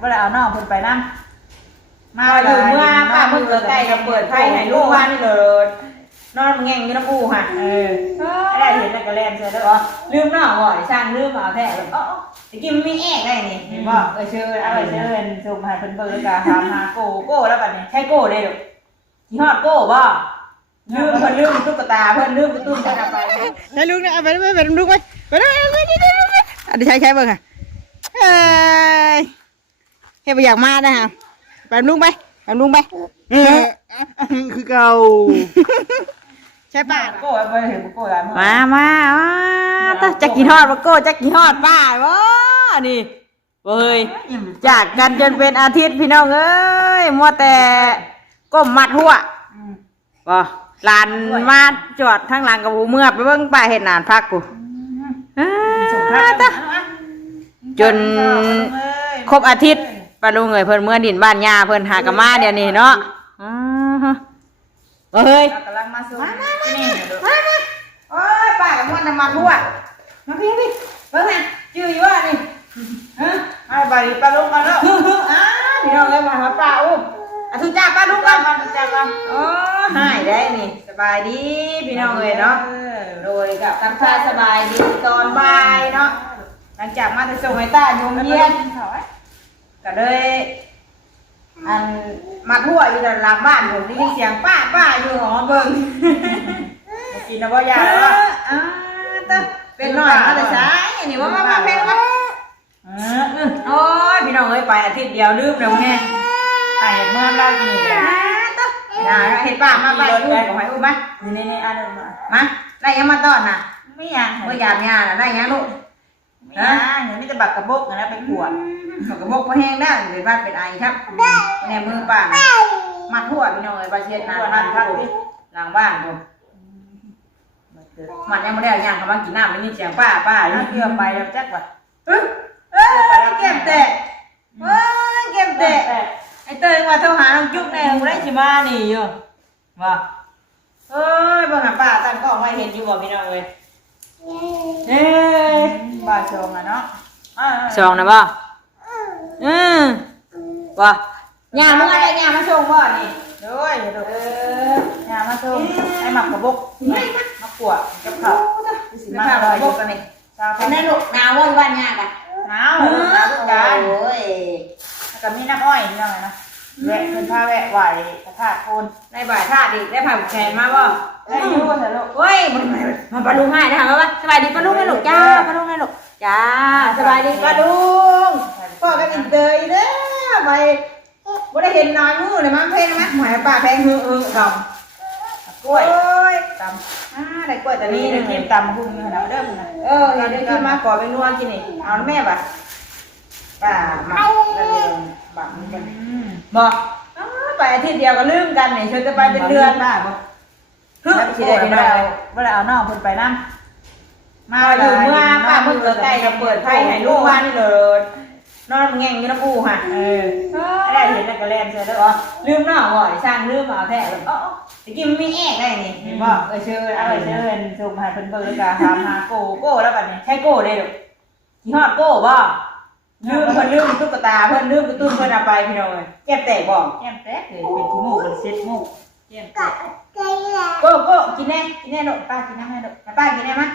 บ่ได้เอาน้องเพิ่นไปนำมาอยู่เมื่อป้าเพิ่นเกิดใกล้ก็เปิดไฟให้ลูกว่านี่เลยนอนแง่งอยู่น้ำปูหั่นได้เห็นแล้วก็แล่นใส่แล้วอ๋อลืมน้องบ่สร้างลืมเอาแท้อ๋อตะกี้มันมีแอกได้นี่เห็นบ่เชิญเอาเชิญส่งให้เพิ่นเบิ่งแล้วก็ถามหาโก้แล้วบัดนี้ใช่โก้ได้ลูกสิฮอดโก้บ่ลืมเพิ่นลืมตุ๊กตาเพิ่นลืมตุ้มเพิ่นเอาไปให้ลูกนะเอาไปลูกไปอันนี้ใช้เบิ่งค่ะเอ้ยเฮ็ดบ่อยากมานะฮะไปลุงไปคือเก่าใช่ป่ะโก้ไปเห็นโก้แล้วมาจักกี่ทอดบ่โก้จักกี่ทอดป้าบ่นี่เว้ยจากกันจนเป็นอาทิตย์พี่น้องเอ้ยมัวแต่ก้มมัดหัวบ่หลานมาจอดทางหลังกับเมื่อไปเบิ่งป้าเฮ็ดนานพักกูจนครบอาทิตย์ป้าลุงเอ้ยเพิ่นเมื่อดินบ้านย่าเพิ่นหากะมาเดี๋ยวนี้เนาะเฮ้ยกำลังมาสู่นี่โอ้ยป้ากับมันมาทั่วมาพี่เบิ่งนะจื้ออยู่ว่านี่ไอ้ใบป้าลุงมาแล้วพี่น้องเอ้ยมาหาป้าอุ้มทุจ้าป้าลุงกันทุจ้ากันโอ้หายได้นี่สบายดีพี่น้องเอ้ยเนาะโดยกับทักทายสบายดีตอนบ่ายเนาะหลังจากมาจะส่งไอ้ต้าโยมเย็นก็เลยอันมาทั่วอยู่หลังบ้านผมได้ยินเสียงป้าอยู่หอเบิ่งกินแล้วบ่ยาแล้วเป็นหน่อยมาแต่ช้าอย่างนี้ว่ามาเพลงวะโอ้ยพี่น้องเอ้ยไปอาทิตย์เดียวลืมแล้วแม่ไปเมื่อเรากินเลยเห็นป้ามาไปอุ้มของไอ้อุ้มไหมนี่อันนี้มาได้ยังมาต้อนน่ะไม่ยังไม่อยากงานได้ยังลูกนะเดี๋ยวนี้จะบักกระบกนะไปขวดบักกระบกมาแห้งได้หรือว่าเป็นไอครับแนมือป้ามาทั่วพี่น้องเอ้ยไปเชียร์นานพักหลังบ้านผมมันยังไม่ได้ย่างกำลังกินน้ำแล้วนี่เสียงป้าแล้วเกี่ยวไปแล้วจักว่าเก็บแตะเก็บแตะไอ้เตยว่าเท่าหาน้องจุ๊กแน่หูได้ชิมานี่อยู่ว่าเบิ่งหาป้าตั้งกล้องไว้เห็นอยู่บ่พี่น้องเอ้ยป้าชงอ่ะเนาะชงนะบ่ว่าย่ามึงอะไรย่ามาชงบ่นี่ด้วยย่ามาชงไอ้หมักกระบกมะกวดกับข้าวสิมาลอยอยู่กันนี่เป็นไงลูกหนาววันย่ากันหนาวทุกการโอ้ยแล้วก็มีน้ำอ้อยนี่ไงนะแวะเป็นผ้าแวะไหวกระทาโคนได้บ่ายทาดิได้ผ่าแขนมาบ่ได้ยูใส่ลูกเฮ้ยมันปลาลุงให้นะคะว่าสบายดีปลาลุงให้ลูกจ้าปลาลุงให้ลูกจ้าสบายดีปลาลุงพ่อก็อินเตยเด้อไปบ่ได้เห็นน้อยมือเลยมั้งเพลงมั้งหมายป้าแพงดอกกล้วยตำได้กล้วยแต่นี่ได้กินตำพุ่งเนื้อนะเด้อเห็นได้กินมาก่อนเป็นนัวกินนี่เอาแม่บ่ป้ามาบังกันบอกไปอาทิตย์เดียวก็ลืมกันนี่ฉันจะไปเป็นเดือนบ้าบ่สิได้พี่น้องบ่ได้เอาน้องเพิ่นไปนำมาอยู่เมื่อป้าเพิ่นเกิดใกล้ก็เปิดไฟให้ลูกว่านี่เลยนอนแง่งอยู่น้ำปูหั่นได้เห็นแล้วก็แล่นใส่แล้วอ๋อลืมน้องบ่สร้างลืมเอาแท้อ๋อตะกี้มันมีแอกได้นี่เห็นบ่เชิญเอาเชิญส่งให้เพิ่นเบิ่งแล้วก็ถามหาโก้แล้วบัดนี้ใช่โก้ได้ลูกสิฮอดโก้บ่ลืมตุ๊กตาเพิ่นลืมตุ้มเพิ่นเอาไปพี่น้องเอ้ยแก้มแตกบ่แก้มแตกเลยเป็นขี้มูกเป็นเซ็ตมูกแก้มแตกโก้กินแน่ลูกป้ากินน้ำให้ลูกป้ากินได้มั้ย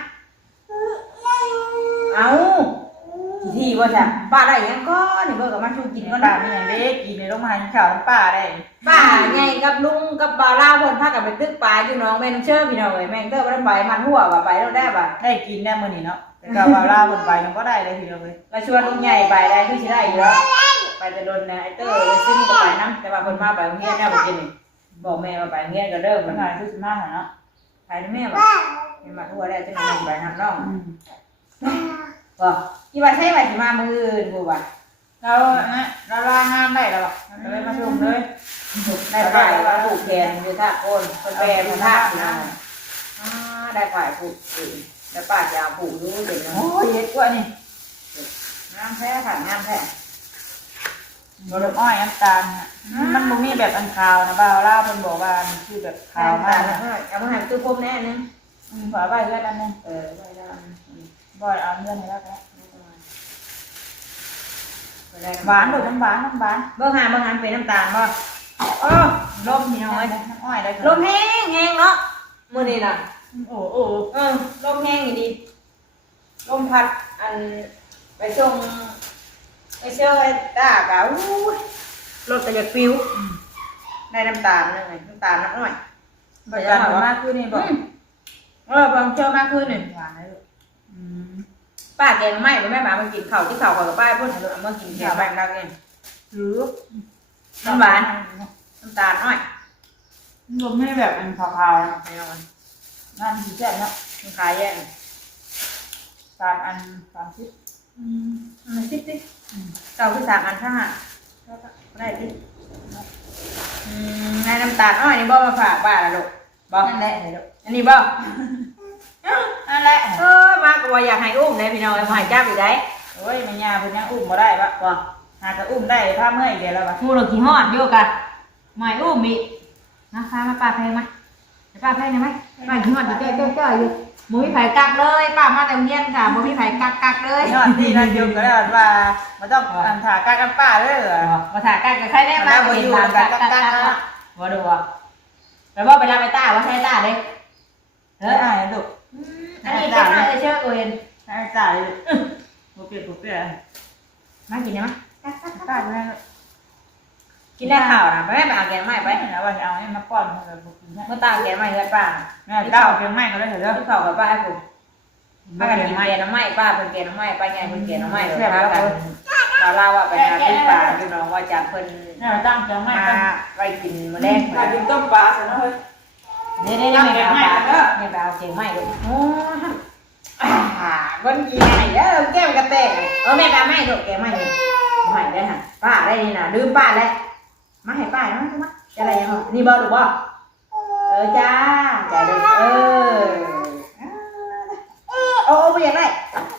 เอาทีว่าจ้ะป้าได้ยังก็นี่เบิ่งกับมันชูกินก็ได้มีหยังเด้กินในโรงอาหารข้าวป้าได้ป้าใหญ่กับลุงกับบ่าวลาวเพิ่นพากันไปตึกปลาอยู่น้องแม่นเชื่อพี่น้องเอ้ยแม่งเด้อบ่ได้ไปมันหัวว่าไปแล้วได้บ่ได้กินแน่มื้อนี้เนาะแต่ก็บ่าวลาวเพิ่นไปมันก็ได้เลยพี่น้องเอ้ยก็ชวนลุงใหญ่ไปได้คือสิได้อยู่แล้วไปแต่โดนนะไอ้เต้อซึ่งก็ไปนำแต่ว่าเพิ่นมาไปโรงเรียนแน่บ่กินนี่บอกแม่ว่าไปโรงเรียนก็เด้อเพิ่นมาคือสิมาหาเนาะไปแม่บ่เห็นมาทั่วแล้วจังได๋ไปนำน้องบ่ที่ว่าใช่ว่าสิมามื้ออื่นบ่ว่าเราลางานได้แล้วบ่ก็เลยมาชมเลยได้ไปว่าปลูกแทนอยู่ท่าโคนเพิ่นแปลเป็นท่านะได้ไปปลูกแล้วป้าจะเอาปลูกดูเด็กเนาะโอ้ยเฮ็ดกว่านี่งามแท้ค่ะงามแท้บ่ดอกอ้อยน้ำตาลมันบ่มีแบบอันขาวนะบ่าวลาวเพิ่นบอกว่ามันคือแบบขาวมากนะเอามาให้ตู้พรมแน่นึงขอไว้เฮือนอันนึงไว้แล้วบ่เอาเงินให้แล้วก็ หวานดูน้ำหวานเบิ่งหาเป็นน้ำตาลบ่ลมพี่น้อยน้ำอ้อยได้ลมแห้งเนาะมื้อนี้น่ะโอ้ลมแห้งดีลมพัดอันไปส่งไอ้ตากะรถก็จะปิ้วได้น้ำตาลนึงน้ำตาลน้อยบ่อยากมากขึ้นนี่บ่บางเชื่อมากขึ้นนี่หวานเลยป้าแกงไม่แม่ป้ามากินข้าวที่ข้าวกับป้าพูดถึงเอามากินแกงแบบนั้นเองหรือน้ำหวานน้ำตาลน้อยรวมให้แบบเป็นขาวๆนะพี่น้องนั่นสีแจ่มเนาะมันขายแย่3 อัน 30มัน10เต่าที่3 อัน5ได้ดิในน้ำตาลน้อยนี่บ่มาฝากป้าละลูกบ่นั่นแหละลูกอันนี้บ่นั่นแหละมาก็ว่าอยากให้อุ้มได้พี่น้องให้หายจับอีกได้โอ้ยแม่ย่าเพิ่นยังอุ้มบ่ได้บ่หาจะอุ้มได้พาเมื่อยเดี๋ยวแล้วบ่ฮู้เราขี้ฮอดอยู่กันไม่อุ้มอีกนะคะมาป้าแพงมั้ยป้าแพงได้มั้ยป้าขี้ฮอดอยู่จ้อยๆอยู่บ่มีไผกักเลยป้ามาแต่โรงเรียนค่ะบ่มีไผกักเลยยอดที่นั่นอยู่ก็แล้วว่าบ่ต้องถ่ากักกับป้าเด้อบ่ถ่ากักกับใครได้มาบ่อยู่กันกักๆนะบ่ดูบ่ไปบ่ไปรับไปต้าบ่ใช่ต้าเด้อ้ายลูกอันนี้เป็นอะไรเชื่อกูเห็นใช่จ่ายโอเคมากินได้ไหมได้ไหมกินได้ข่าวนะแม่ไปเอาแกงไม้ไปนะว่าจะเอาให้มาป้อนเมื่อตาแกงไม้เงินป้าแม่เต้าแกงไม้ก็ได้เถอะที่เขากับป้าให้ผมป้ากันกินแกงน้ำไม้ป้าเป็นแกงน้ำไม้ป้าไงเป็นแกงน้ำไม้เดี๋ยวป้ากันเราเล่าว่าเป็นงานที่ป่าพี่น้องว่าจากเพิ่นตั้งแกงไม้ไปกินมาแรกไปกินต้มปลาสินะเฮ้ยนี่ไม่เอาปลาไม่เอาเก่งไม่ลูกโอ้วันกี่ไงเด้อแก้มกระเตงแม่ปลาไม่ลูกแกไม่ไม่ได้ฮะป้าได้นี่นะดื้อป้าแล้วมาให้ป้านะมาอะไรยังนี่บ่ลูกบ่จ้าจ้าเด้โอ้ไม่อยากได้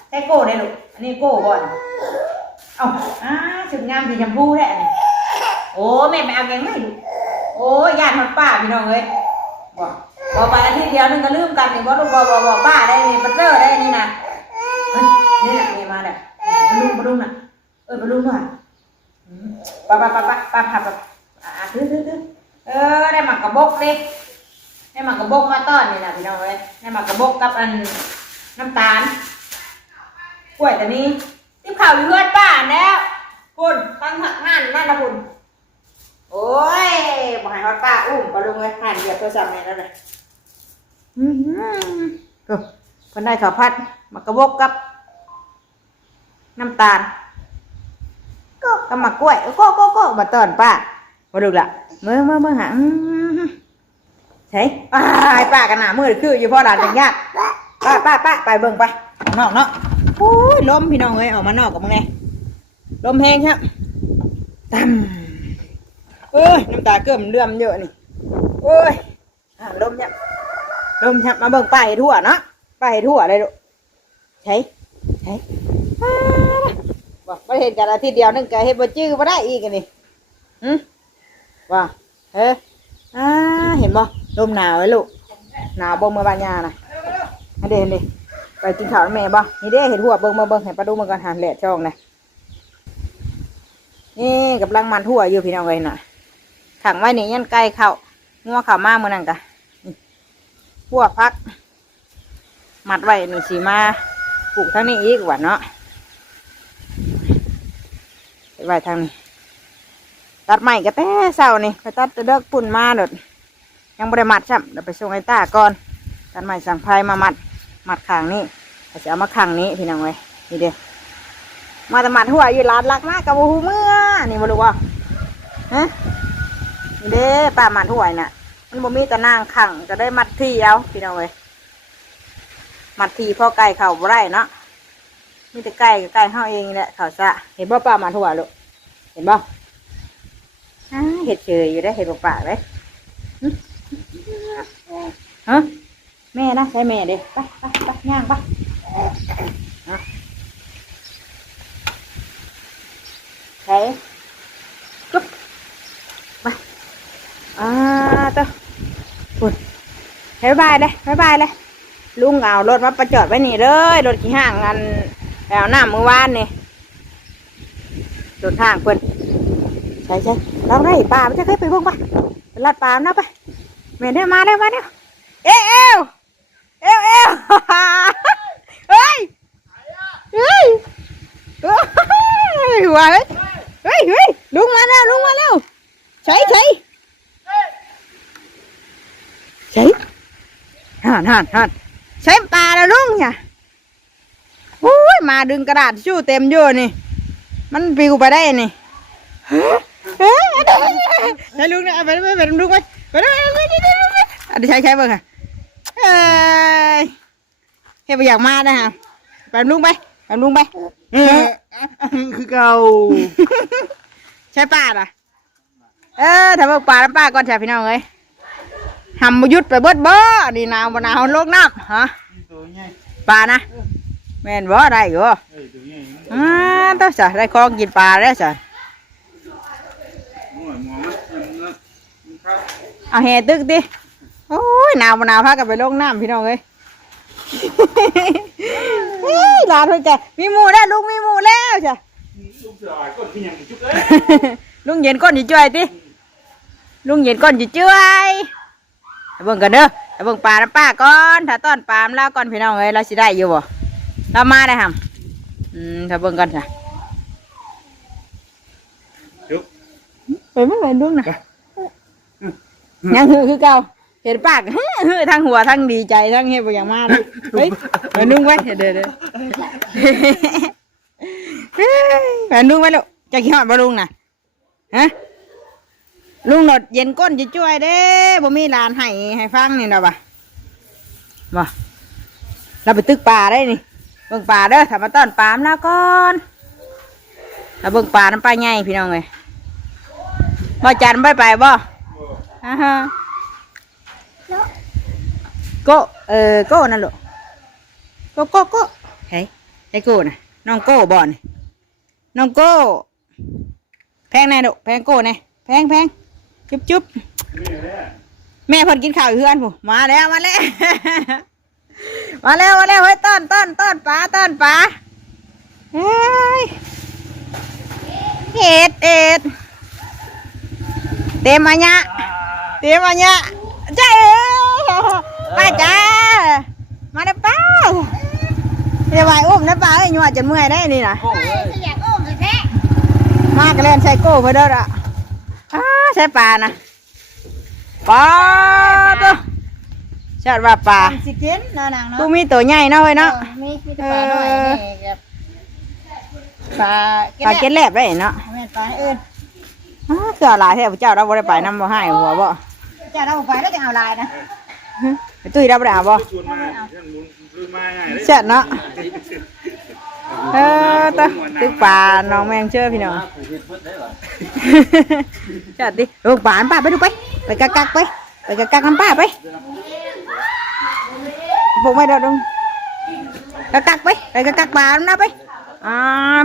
ใช้โก้ได้ลูกอันนี้โก้ก่อนสุดงามสีชมพูแหละโอ้แม่ไปเอาแกงไม่ลูกโอ้ญาติของป้าพี่น้องเลยบอกไปอาทิตย์เดียวนึงก็ลืมกันนี่บอกป้าได้นี่ปัตเตอร์ได้นี่นะนี่แหละนี่มาเนี่ยบรรลุน่ะบรรลุน่ะป้าถือได้หมักกระบอกเลยได้หมักกระบอกมาต้อนนี่นะพี่น้องเลยได้หมักกระบอกกับอันน้ำตาลกล้วยแต่นี้ที่ข่าวอยู่เพื่อนป้าแล้วคุณตั้งหักงานนั่นนะคุณโอ้ยบอกให้ฮอดป้าอุ้มปลาลุงเลยหันเหยียบโทรศัพท์เนี่ยแล้วเลยคนได้ข้าวผัดมากระบอกกับน้ำตาลก็มากล้วยก็มาต้อนป้ามาดูละเมื่อหาใช่ป้ากันหนามือคืออยู่พ่อหลานจังยากป้าไปเบิ่งไปนอกเนาะโอ้ยลมพี่น้องเอ้ยออกมานอกกับมึงไงลมแห้งครับตั้มน้ำตาเกิ่มเลื่อมเยอะนี่โอ้ยลมเนี่ยมาเบิ่งป้ายทั่วเนาะป้ายทั่วเลยลูกใช่บอกไม่เห็นกันอาทิตย์เดียวนึงแกเห็นบ่จื้อบ่ได้อีกนี่ว่าเห็นบ่ลมหนาวเลยลูกหนาวบ่เมื่อบานยาน่ะเห็นดิไปกินข้าวแม่บ่นี่เด้เห็นหัวเบิ่งให้ปลาดูมันกันหันแหละช่องนะนี่กำลังมันทั่วอยู่พี่น้องเลยน่ะขังไว้นี่ยันไก่เข้างัวเข้ามาเมื่อนั้นกะพวกพักมัดไว้นี่สีมาปลูกทั้งนี้อีกว่าเนาะไว้ทางนี้ตัดใหม่ก็แต่เศร้านี่ไปตัดเลิกปุ่นมาเด็ดยังไม่ได้มัดซ้ำเดี๋ยวไปส่งไอ้ตาก่อนตัดใหม่สั่งไพ่มามัดข้างนี้จะเอามาข้างนี้พี่น้องเลยนี่เด้มาแต่มัดหัวอยู่ร้านรักมากกับหูเมื่อนี่มาดูว่านี่เด้ป้ามัดหัวน่ะมันบ่มีแต่นางขังจะได้มัดที่เอาพี่น้องเลยมัดที่พ่อไก่เข่าบ่ได้เนาะมีแต่ไก่เฮาเองแหละเข่าซะเห็นบ่ป้ามัดหัวลูกเห็นบ่เห็ดเฉยอยู่ได้เห็ดป่าเลยฮะแม่นะใช่แม่เด้ไปย่างไปใช่กุ๊บไปตัวปุ่นบายเลยลุงเอารถมาประจอดไว้นี่เลยรถขี่ห้างงันแล้วน้ำมือวานนี่ โดนทางเพิ่นใช่เราได้ปลาไม่ใช่เคยไปเบิ่งปะไปลัดปลานะไปแม่ได้มาแล้วเอวเฮ้ยหัวเฮ้ยลุงมาแล้วใช่ห่านใช้ปลาแล้วลุงเนี่ยโอ้ยมาดึงกระดาษชู่เต็มอยู่นี่มันปิวไปได้นี่ใช้ลุงเนี่ยไปลุงไปอันนี้ใช้เบิ่งค่ะเฮ้ยไปอยากมานะฮะไปลุงไปคือเก่าใช่ป้าล่ะถ้าเบิกปลาแล้วป้าก่อนใช่พี่น้องเอ้ยทำมายุดไปเบิดบ่ดีหนาวบ่หนาวโลกน้ำฮะปลานะแม่นบ่ได้อยู่ต้องจ้ะได้ของกินปลาแล้วจ้ะเอาแห่ตึกดิโอ้ยหนาวบ่หนาวพากันไปโลกน้ำพี่น้องเอ้ยลาthôiจ้ะมีหมูแล้วลุงมีหมูแล้วจ้ะลุงเย็นก้นจีจ่วยติลุงเย็นก้นจีจ่วยเบิ่งกันเด้อเบิ่งปลาน้ำป้าก่อนถ้าต้อนปลาแล้วก่อนพี่น้องเอ้ยเราสิได้อยู่บ่เรามาได้ห่ำถ้าเบิ่งกันจ้ะไปไม่ไปลุงนะยังคือเก่าเห็นปากทั้งหัวทั้งดีใจทั้งเฮ็ดบ่อย่างมากเฮ้ยไปนุ่งไว้เดี๋ยวไปนุ่งไว้ลูกจะขี้หอดบ่ลุงน่ะฮะลุงหนดเย็นก้นจะช่วยเด้บ่มีหลานให้ฟังนี่เนาะบ่เราไปตึกป่าได้นี่เบิ่งป่าเด้อถ้ามาต้อนปลามแล้วก่อนถ้าเบิ่งป่าน้ำปลาใหญ่พี่น้องเอ้ยบ่จันบ่ไปบ่ฮะโก้นั่นลูกโก้เฮ้ยไอ้โก้น่ะน้องโก้บ่อนน้องโก้แพงแน่ลูกแพงโก้แน่แพงจุ๊บแม่พนกินข้าวอยู่เพื่อนผู้มาแล้วเฮ้ยต้อนปลาเฮ้ยเอ็ดเต็มมาเนี่ยจ้าป้าจ้ามาได้ป้าเดี๋ยวไปอุ้มนะป้าไอ้หนวดจนเมื่อยได้นี่นะอยากอุ้มเลยแท้มากระเล่นใส่โก้ไปเด้อใส่ปลานะปลาตัวชาติว่าปลาสิกินนางเนาะตู้มีตัวใหญ่เนาะเว้ยเนาะมีปลาหน่อยปลาเก็ดแลบได้เนาะปลาอื่นเสือลายแท้พระเจ้าเราบ่ได้ไปน้ำบ่ให้หัวบ่เจ้าเราไปแล้วจะเอาลายนะตุ้ยเราบ่ได้เอาบ่เสร็จเนาะตึกปลาน้องแมงเชื่อพี่น้องจัดดิลงป่านป้าไปดูไปกักน้ำป้าไปพวกไม่ได้ดงกักไปกักปลาน้ำไป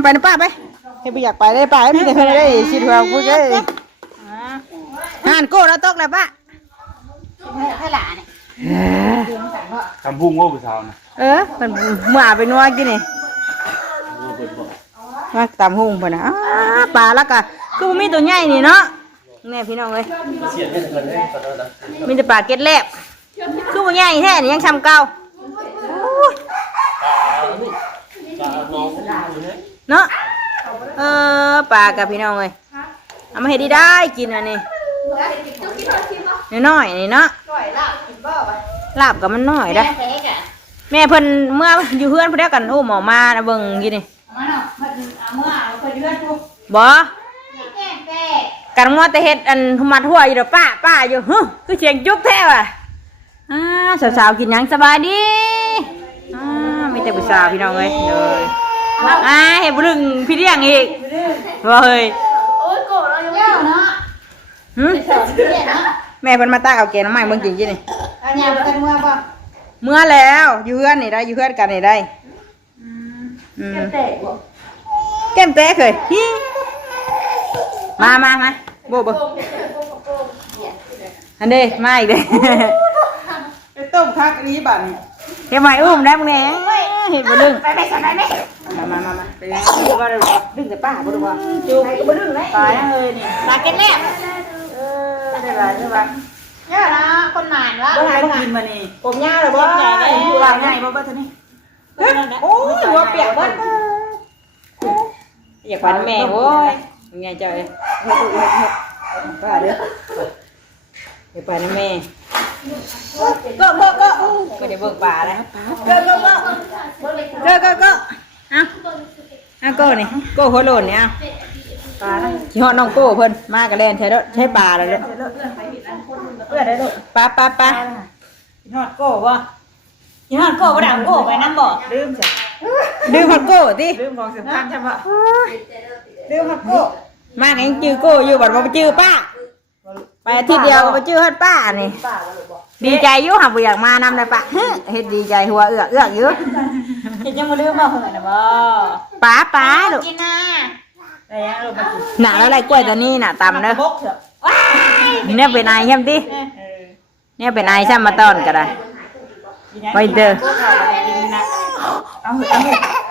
ไปน้ำป้าไปให้ไปอยากไปได้ป้าไม่ได้เคยได้ชิดหัวพูดเลยงานโก้แล้วตกเลยป้าให้หลานทำพุ่งโง่ไปเช้านะมันเมื่อไปนัวกินนี่มาตำหุ่งไปนะปลาแล้วก็คือมีตัวใหญ่นี่เนาะแม่พี่น้องเลยมีแต่ปลาเก็ดแลบคือใหญ่แท้นี่ยังช้ำเก่าเนาะปลากับพี่น้องเลยเอามาให้ได้กินอันนี้น้อยนี่เนาะลาบกับมันน้อยได้แม่เพิ่นเมื่ออยู่เพื่อนเพิ่นได้กันโอ้หมอมาเบิ่งกินนี่บ่กันงัวแต่เฮ็ดอันมัดหัวอยู่ดอกป้าอยู่คือเสียงจุกแท้ว่ะสาวๆกินหยังสบายดีมีแต่ผู้สาวพี่น้องเอ้ยเลยเฮ็ดบ่ลึงพี่เลี้ยงอีกบ่เฮ้ยโอ้ยโกรธเรายังไม่เนาะแม่เพิ่นมาตากเอาแกงน้ำใหม่เบิ่งกินนี่อันนี้บ่ทันเมื่อบ่เมื่อแล้วอยู่เพื่อนนี่ได้อยู่เพื่อนกันนี่ได้แก้มแตกบ่แก้มแตกเคยมาโบอันเด้มาอีกเด้ไปต้มคักนี้บั่นเดี๋ยวใหม่อุ้มได้มึงแน่เห็นบ่ลึงไปมา เป็นไงว่าดึงแต่ป้าบ่ดูว่าจูใครก็บ่ดึงเลยตายเลยนี่ตาเก็ตแรกได้หลายใช่ป่ะเนี่ยนะคนหมานวะบ่ให้กินมานี่ผมย่าเลยบ่ดูว่าง่ายบ่เท่านี้โอ้ยหัวเปียกเบิดอยากฝันแม่โว้ยยังไงเจ้าเอ้ยป้าเด้ออยากฝันแม่ก็ไม่ได้เบิกป่านะก็อ่ะโก้นี่โก้หัวโลนเนี่ยปลาที่ฮอดน้องโก้เพิ่นมากระแลนใช่แล้วใช่ปลาแล้วเลยเพื่อได้ลูกปลาที่ฮอดโก้บ่ที่ฮอดโก้บ่ได้โก้ไปน้ำบ่ลืมจ้ะลืมฮอดโก้ติลืมของสำคัญใช่ป่ะลืมฮอดโก้มาไงจื้อโก้อยู่บัดบ่ไปจื้อป้าไปอาทิตย์เดียวก็ไปจื้อฮอดป้านี่ดีใจอยู่หาบ่อยากมานำได้ปะเฮ็ดดีใจหัวเอื้อกอยู่เฮ็ดยังบ่ลืมบ่เพิ่นน่ะบ่ปลาลูกกินน่ะได้ยังลูกมากินน่ะแล้วไรกล้วยตัวนี้น่ะตำเด้อว้ายเนี่ยเป็นไอใช่มั้ยติเนี่ยเป็นไอใช่มาต้อนก็ได้ไปเด้อเอา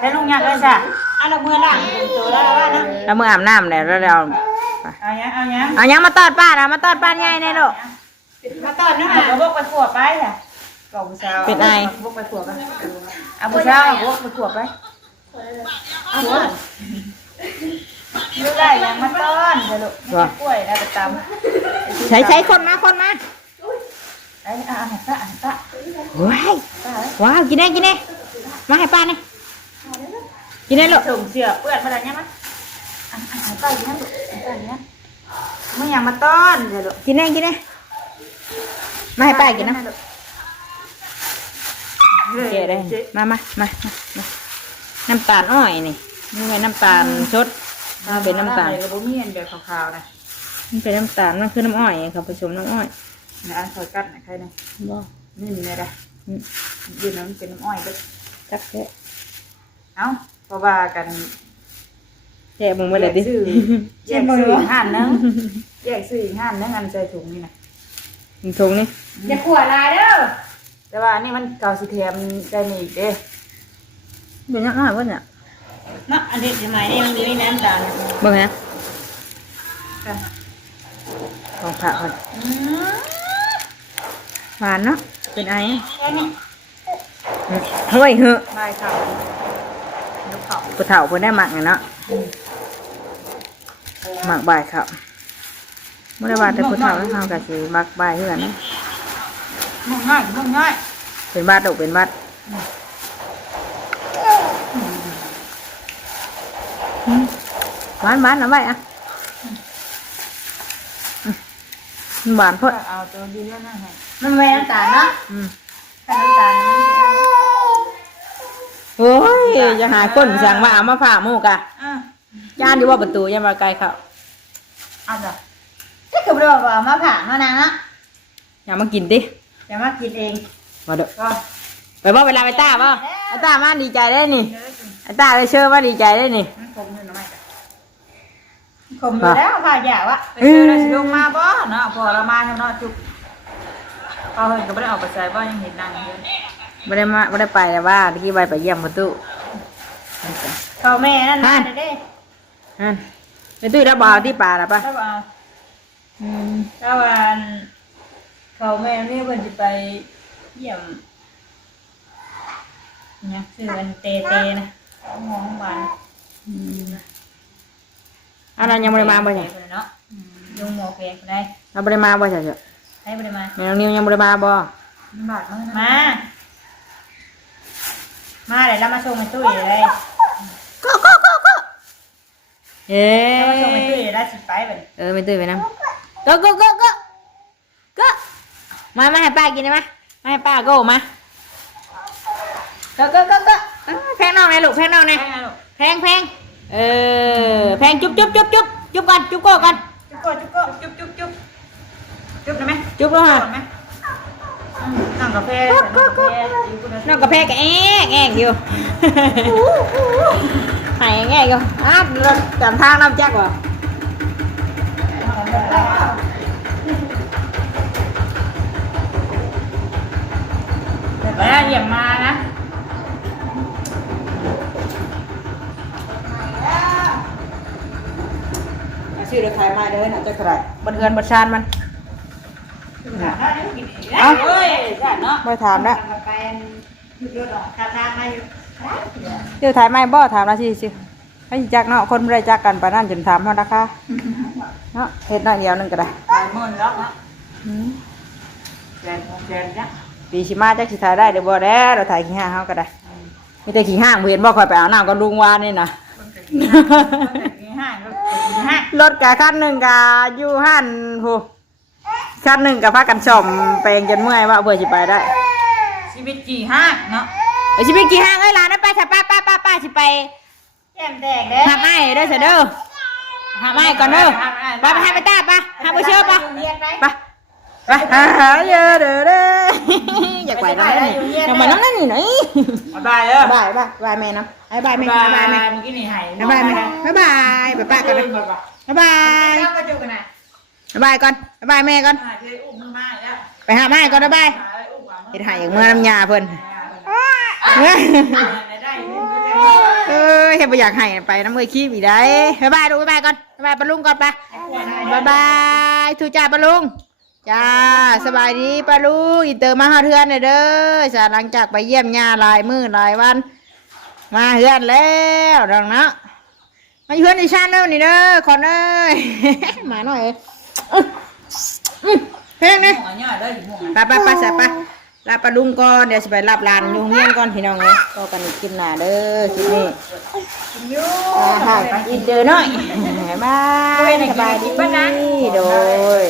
แล้วลุงยักษ์เลยจ้ะเอาละมือล้างตัวแล้วว่านะแล้วมืออาบน้ำแล้วเราเอายังมาต้อนป้านะมาต้อนป้าใหญ่แน่ลูกมาต้อนนี่ค่ะบกไปขวบไปค่ะกองผู้ชายเป็นไอบกไปขวบไปเอาผู้ชายบกไปขวบไปเอาหัวลูกได้ยังมาต้อนเดี๋ยวลูกกล้วยได้ประจำใช้คนมาไอ้หันตะว้าวกินได้มาให้ป้านี่กินได้ลูกส่งเสือเปื้อนมาแล้วเนี่ยมั้ยป้ากินได้ลูกป้ากินได้ไม่อยากมาต้อนเดี๋ยวลูกกินได้มาให้ป้ากินนะเจ๊ได้มาน้ำตาลอ้อยนี่เป็นน้ำตาลชดเป็นน้ำตาลกระบุเมียนแบบขาวๆนะมันเป็นน้ำตาลมันคือน้ำอ้อยครับผสมน้ำอ้อยนะอันซอยกัดนะใครเนี่ยบ่นี่มีอะไรยืนน้ำเป็นน้ำอ้อยด้วยกัดแค่เอ้าเพราะว่ากันแยกมึงไปเลยดิแยกซื้อห่านนึงแยกซื้อห่านนึงอันใส่ถุงนี่นะถุงนี่อย่าขวดลายเด้อแต่ว่านี่มันเกาสีเทียมใจหนีเด้เป็นยังไงวะเนี่ยเนาะอันนี้สมัยนี้มันมีน้ำตาลเบิ่งนะของผักมันหวานเนาะเป็นไอเฮ้ยเหอะได้ค่ะผู้เฒ่าเพิ่นได้หมักไงเนาะหมักใบครับเมื่อวานแต่ผู้เฒ่าแล้วเขาก็สิหมักใบเพื่อนนะง่ายเป็นบัดอกเป็นบัดหวานเอาไว้อะหวานพดเอาตัวดีแล้วนะมันแหวนตาเนาะน้ำตาลโอ้ยจะหาคนสั่งมาเอามาผ่าหมูกะจานดีว่าประตูยังมาไกลเขาเอาจ้ะถ้าเกิดเราเอามาผ่ามานะอย่ามากินดิอย่ามากินเองมาเด้อไปบ่เวลาไปต้าบ่ไอ้ต้ามาดีใจได้นี่ไอ้ต้าไปเชื่อว่าดีใจได้นี่ผมอยู่แล้วค่ะอย่าวะไปเชื่อเราสิลงมาบ่เนาะพอเรามาเนาะจุกเขาเห็นก็ไม่ได้ออกไปใส่บ่ยังเห็นนางอยู่ไม่ได้ไปแต่ว่าเมื่อกี้ไปเยี่ยมประตูเขาแม่นั่นมาเด้ไปตู้แล้วบ่าวที่ป่าแล้วป่ะแล้วบ่าวแล้ววันเขาแม่นี่เพิ่นจะไปเยี่ยมเนี่ยชื่อมันเตนะมองบ้านเรายังไม่ได้มาบ่ใช่เนาะยุงหมอกเปียกได้เราไม่ได้มาบ่ใช่เจ้าให้ไม่ได้มาแม่น้องนิวยังไม่ได้มาบ่มาเดี๋ยวเรามาส่งไปตู้เลยก็มาส่งไปตู้แล้วสิไปไปไปตู้ไปน้ำก็มาให้ป้ากินได้ไหมมาให้ป้าก็มาก็แพงน้องไหนลูกแพงน้องไหนแพงแพงจุ๊บกันจุ๊บโก้กันจุ๊บได้ไหมจุ๊บแล้วฮะน้องกาแฟก็แอ๊กอยู่หายแอ๊กอยู่เราจำทางน้ำแจ๊กว่ะแล้วเหยียบมานะ ถ่ายมาเด้อน่ะจะกระไรบันเทือนบันชานมันเอ้าเฮ้ยเนาะไม่ถามแล้วเดี๋ยวถ่ายไม่บ่ถามแล้วสิให้จักเนาะคนไม่ได้จักกันปานนั้นจนถามเท่าราคาเนาะเฮ็ดน้อยเดียวนึงก็ได้หมื่นแล้วเนาะแสนจ้ะปีชิมาจักสิถ่ายได้เดี๋ยวบ่แล้วเราถ่ายขี้ห้างเฮาก็ได้มีแต่ขี้ห้างเห็นบ่ค่อยไปอาบน้ำก็ลุงวานนี่นะรถกะคันหนึ่งกะอยู่หันผู้คันหนึ่งกะพากันชมแปลงจนเมื่อยว่าเบื่อสิไปได้ชีวิตกี่ห้างเนาะชีวิตกี่ห้างเอ้ยหลานนั่นไปถ้าป้าสิไปแก้มแดงเด้อหาไม้เด้อเสด็จหาไม้ก่อนเด้อไปหาไปตาปะหาไปเชื่อปะไปหาเยอะเด้อเด้ออยากไปน้ำนั่นอยากไปน้ำนั่นนี่หน่อยบายเด้อบายแม่น้ำบายแม่บายแม่เมื่อกี้นี่หายบายแม่บายไปป้าก่อนบายบายก่อนบายแม่ก่อนไปหาไม้ก่อนบายเห็ดหายอย่างเมื่อน้ำยาเพิ่นเห็ดไปอยากให้ไปน้ำมือขี้บีได้บายดูบายก่อนบายปลุงก่อนไปบายทูจ่าปลุงจ้าสบายดีปลุงอินเตอร์มาหาเทือนเด้อจากหลังจากไปเยี่ยมยาหลายมื้อหลายวันมาเฮือนแล้วดังนะมาเฮือนดิฉันเด้อนี่เด้อขอนเอ้ยมาหน่อยเฮ้ยนี่ไปใส่ไปลาปลาดุงก่อนเดี๋ยวจะไปรับหลานอยู่เฮียนก่อนพี่น้องเลยก็กันกินหน้าเด้อคลิปนี้ค่ะอินเตอร์หน่อยบายสบายดีโดย